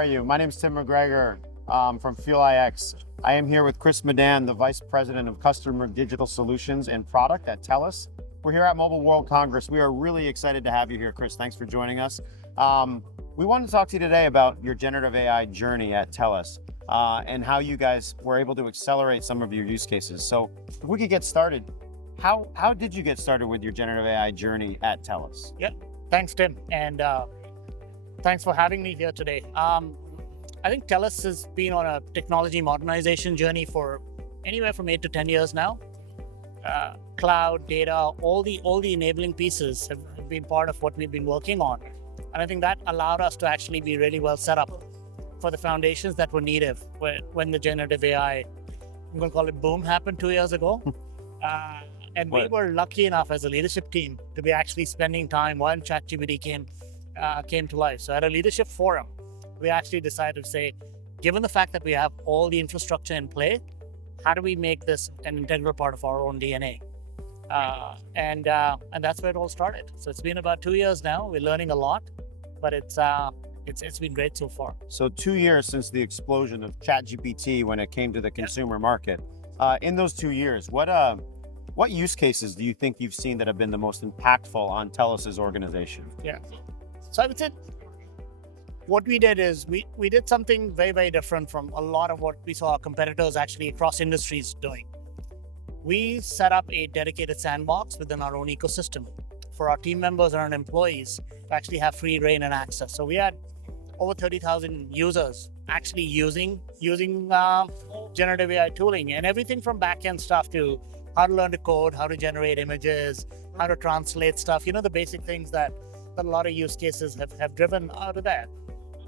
are you? My name is Tim MacGregor from Fuel iX. I am here with Chris Madan, the Vice President of Customer Digital Solutions and Product at TELUS. We're here at Mobile World Congress. We are really excited to have you here, Chris. Thanks for joining us. We wanted to talk to you today about your generative AI journey at TELUS and how you guys were able to accelerate some of your use cases. So if we could get started, how did you get started with your generative AI journey at TELUS? Yeah, thanks, Tim. And thanks for having me here today. I think TELUS has been on a technology modernization journey for anywhere from 8 to 10 years now. Cloud, data, all the enabling pieces have been part of what we've been working on. And I think that allowed us to actually be really well set up for the foundations that were needed when the generative AI, I'm going to call it boom, happened 2 years ago. And we were lucky enough as a leadership team to be actually spending time while ChatGPT came to life. So at a leadership forum, we actually decided to say, given the fact that we have all the infrastructure in play, how do we make this an integral part of our own DNA? And that's where it all started. So it's been about 2 years now. We're learning a lot, but it's been great so far. So 2 years since the explosion of ChatGPT when it came to the consumer market. In those 2 years, what use cases do you think you've seen that have been the most impactful on TELUS's organization? Yeah. So I would say what we did is we did something very, very different from a lot of what we saw our competitors actually across industries doing. We set up a dedicated sandbox within our own ecosystem for our team members and our employees to actually have free reign and access. So we had over 30,000 users actually using generative AI tooling, and everything from back-end stuff to how to learn to code, how to generate images, how to translate stuff, the basic things that a lot of use cases have driven out of that.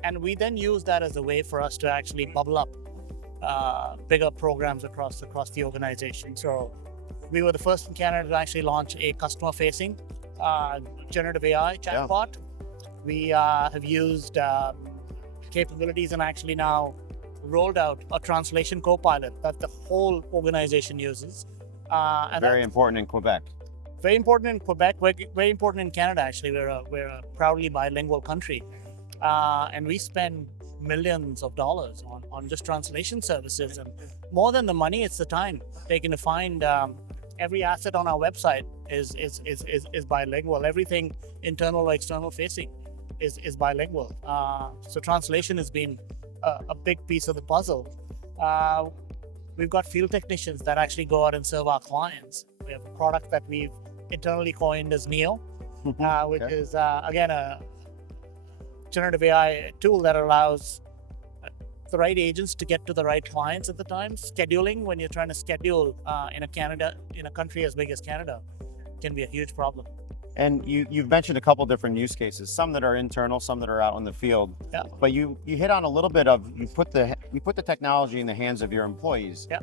And we then use that as a way for us to actually bubble up bigger programs across the organization. So we were the first in Canada to actually launch a customer-facing generative AI chatbot. We have used capabilities and actually now rolled out a translation co-pilot that the whole organization uses. Very important in Quebec. Very important in Quebec, very important in Canada, actually. We're a proudly bilingual country. And we spend millions of dollars on just translation services. And more than the money, it's the time taken to find every asset on our website is bilingual. Everything internal or external facing is bilingual. So translation has been a big piece of the puzzle. We've got field technicians that actually go out and serve our clients. We have a product that we've internally coined as Neo, which is, again, a generative AI tool that allows the right agents to get to the right clients at the time. Scheduling, when you're trying to schedule in a country as big as Canada, can be a huge problem. And you've mentioned a couple different use cases, some that are internal, some that are out in the field. Yeah. But you hit on a little bit of you put the technology in the hands of your employees. Yeah.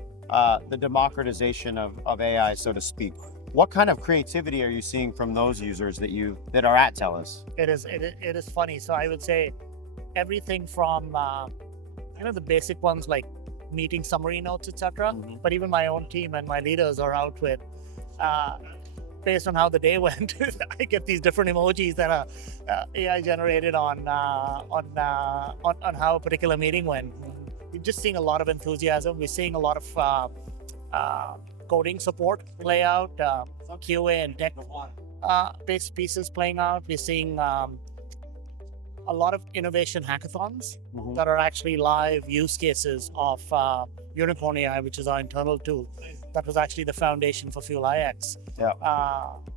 The democratization of AI, so to speak. What kind of creativity are you seeing from those users that are at TELUS? It is funny. So I would say everything from the basic ones like meeting summary notes, etc. But even my own team and my leaders are out with. Based on how the day went, I get these different emojis that are AI generated on how a particular meeting went. We're just seeing a lot of enthusiasm. We're seeing a lot of coding support play out, QA and tech based pieces playing out. We're seeing a lot of innovation hackathons that are actually live use cases of Unicorn AI, which is our internal tool. That was actually the foundation for Fuel iX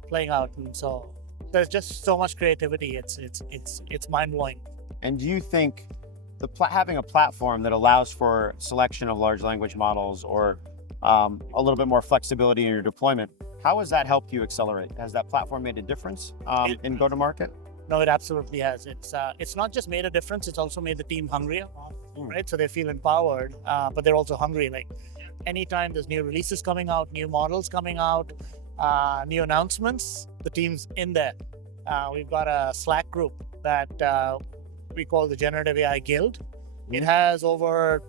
playing out. And so there's just so much creativity. It's mind-blowing. And do you think having a platform that allows for selection of large language models or a little bit more flexibility in your deployment, how has that helped you accelerate? Has that platform made a difference in go-to-market? No, it absolutely has. It's not just made a difference, it's also made the team hungrier, right? So they feel empowered, but they're also hungry. Like anytime there's new releases coming out, new models coming out, new announcements, the team's in there. We've got a Slack group that we call the Generative AI Guild. It has over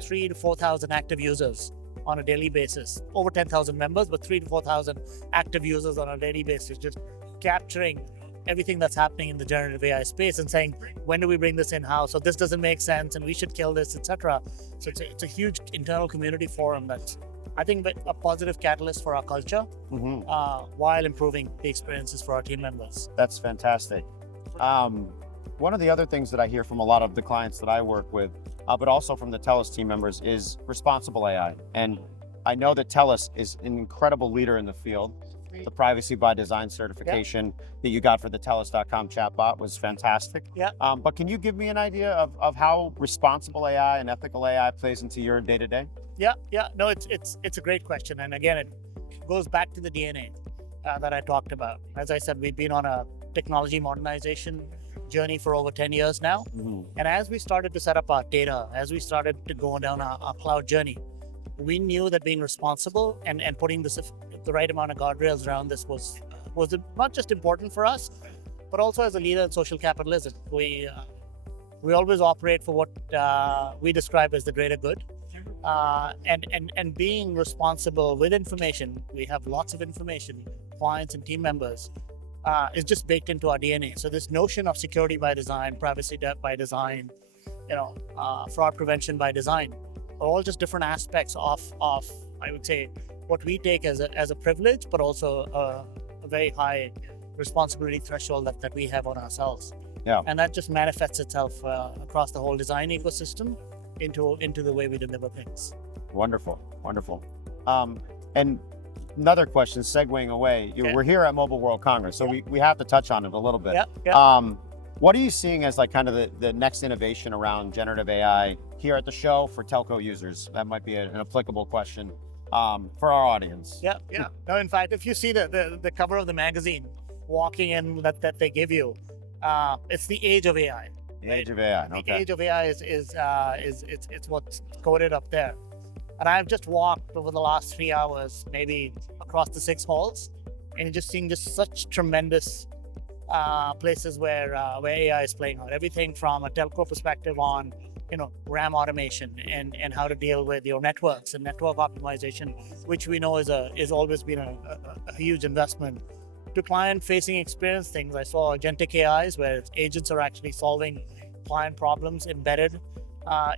3,000 to 4,000 active users on a daily basis. Over 10,000 members, but 3,000 to 4,000 active users on a daily basis, just capturing everything that's happening in the generative AI space and saying, when do we bring this in-house? So this doesn't make sense and we should kill this, etc. So it's a huge internal community forum that's, I think, a positive catalyst for our culture while improving the experiences for our team members. That's fantastic. One of the other things that I hear from a lot of the clients that I work with, but also from the TELUS team members, is responsible AI. And I know that TELUS is an incredible leader in the field. The Privacy by Design certification that you got for the TELUS.com chatbot was fantastic. Yeah. But can you give me an idea of how responsible AI and ethical AI plays into your day-to-day? Yeah. No, it's a great question. And again, it goes back to the DNA that I talked about. As I said, we've been on a technology modernization journey for over 10 years now. And as we started to set up our data, as we started to go down our cloud journey, we knew that being responsible and putting the right amount of guardrails around this was not just important for us, but also as a leader in social capitalism. We always operate for what we describe as the greater good. And being responsible with information, we have lots of information, clients and team members, is just baked into our DNA. So this notion of security by design, privacy by design, fraud prevention by design, are all just different aspects of I would say what we take as a privilege, but also a very high responsibility threshold that we have on ourselves. Yeah. And that just manifests itself across the whole design ecosystem into the way we deliver things. Wonderful. And another question, segueing away, we're here at Mobile World Congress, so we have to touch on it a little bit. What are you seeing as like kind of the next innovation around generative AI here at the show for telco users? That might be an applicable question for our audience. Yeah. No, in fact, if you see the cover of the magazine, walking in that they give you, it's the age of AI. The age of AI. The age of AI is it's what's coded up there. And I've just walked over the last 3 hours, maybe across the 6 halls, and just seeing just such tremendous places where AI is playing out. Everything from a telco perspective on, RAM automation and how to deal with your networks and network optimization, which we know is always been a huge investment, to client-facing experience things. I saw agentic AIs where agents are actually solving client problems embedded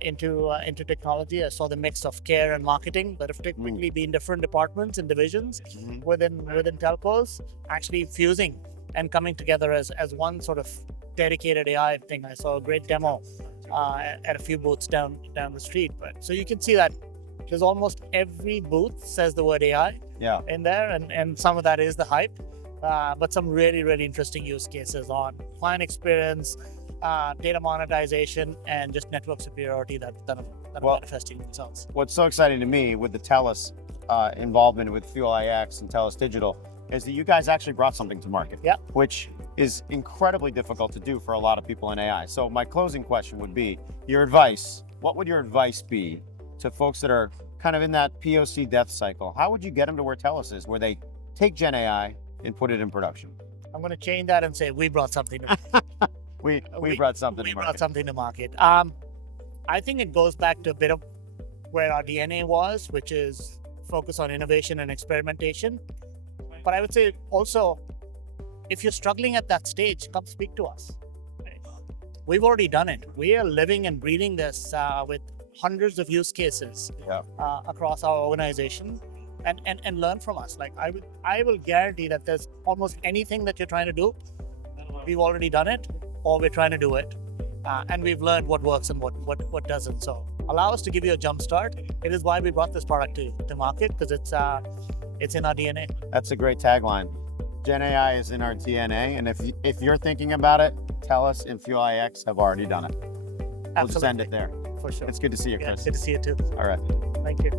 into technology. I saw the mix of care and marketing that have typically been different departments and divisions within telcos, actually fusing and coming together as one sort of dedicated AI thing. I saw a great demo at a few booths down the street. But so you can see that there's almost every booth says the word AI in there, and some of that is the hype, but some really, really interesting use cases on client experience, data monetization, and just network superiority that are manifesting themselves. What's so exciting to me with the TELUS involvement with Fuel iX and TELUS Digital is that you guys actually brought something to market, which is incredibly difficult to do for a lot of people in AI. So my closing question would be your advice. What would your advice be to folks that are kind of in that POC death cycle? How would you get them to where TELUS is, where they take Gen AI and put it in production? I'm going to change that and say we brought something to market. we brought something to market. We brought something to market. I think it goes back to a bit of where our DNA was, which is focus on innovation and experimentation. But I would say also, if you're struggling at that stage, come speak to us. We've already done it. We are living and breathing this with hundreds of use cases across our organization, and learn from us. Like I will guarantee that there's almost anything that you're trying to do, we've already done it, or we're trying to do it, and we've learned what works and what doesn't. So allow us to give you a jump start. It is why we brought this product to market, because it's in our DNA. That's a great tagline. Gen AI is in our DNA, and if you're thinking about it, TELUS and Fuel iX have already done it. Absolutely. We'll send it there. For sure. It's good to see you, Chris. Good to see you too. All right. Thank you.